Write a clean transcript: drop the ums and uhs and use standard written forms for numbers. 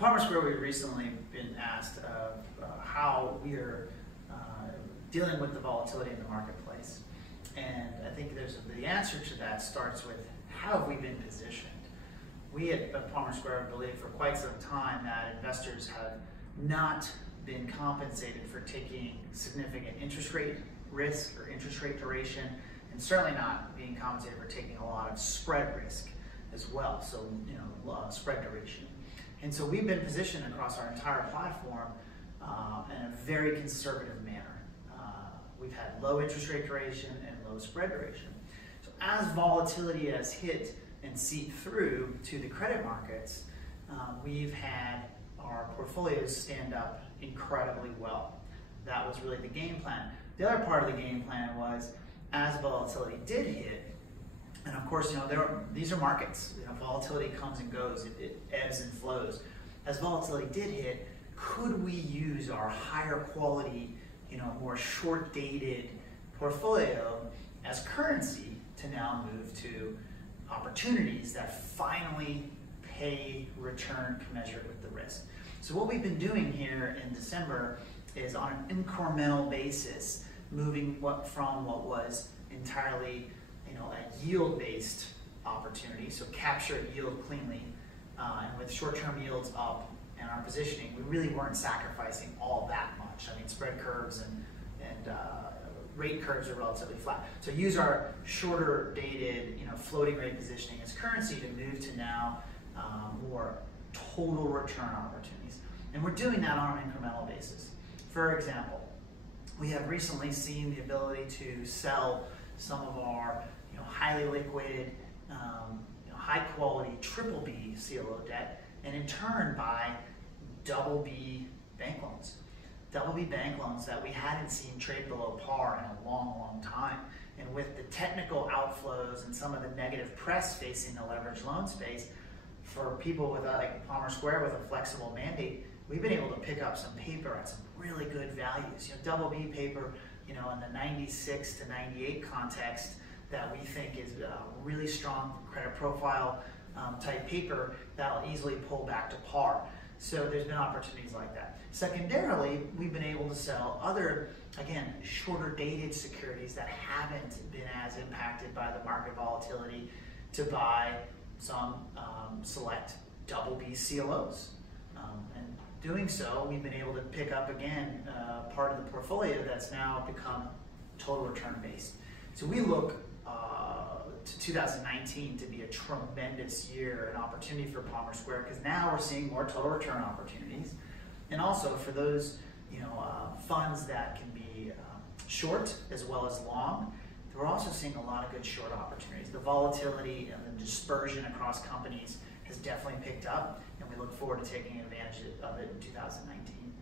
Palmer Square, we've recently been asked how we are dealing with the volatility in the marketplace. And I think the answer to that starts with how have we been positioned? We at Palmer Square believe for quite some time that investors have not been compensated for taking significant interest rate risk or interest rate duration, and certainly not being compensated for taking a lot of spread risk as well, so spread duration. And so we've been positioned across our entire platform in a very conservative manner. We've had low interest rate duration and low spread duration. So as volatility has hit and seeped through to the credit markets, we've had our portfolios stand up incredibly well. That was really the game plan. The other part of the game plan was, as volatility did hit, and of course, these are markets. Volatility comes and goes. It ebbs and flows. As volatility did hit, could we use our higher quality, more short-dated portfolio as currency to now move to opportunities that finally pay return commensurate with the risk? So what we've been doing here in December is on an incremental basis, moving from what was entirely a yield-based opportunity, so capture yield cleanly, and with short-term yields up and our positioning, we really weren't sacrificing all that much. I mean, spread curves and rate curves are relatively flat. So use our shorter dated, floating rate positioning as currency to move to now more total return opportunities. And we're doing that on an incremental basis. For example, we have recently seen the ability to sell some of our highly liquid, high quality BBB CLO debt, and in turn buy BB bank loans. BB bank loans that we hadn't seen trade below par in a long, long time. And with the technical outflows and some of the negative press facing the leveraged loan space, for people with like Palmer Square with a flexible mandate, we've been able to pick up some paper at some really good values. BB paper, in the 96 to 98 context that we think is a really strong credit profile type paper that'll easily pull back to par. So there's been opportunities like that. Secondarily, we've been able to sell other, again, shorter dated securities that haven't been as impacted by the market volatility to buy some select BB CLOs. And doing so, we've been able to pick up, again, part of the portfolio that's now become total return based. So we look to 2019 to be a tremendous year, an opportunity for Palmer Square, because now we're seeing more total return opportunities. And also for those funds that can be short as well as long, we're also seeing a lot of good short opportunities. The volatility and the dispersion across companies has definitely picked up, and we look forward to taking advantage of it in 2019.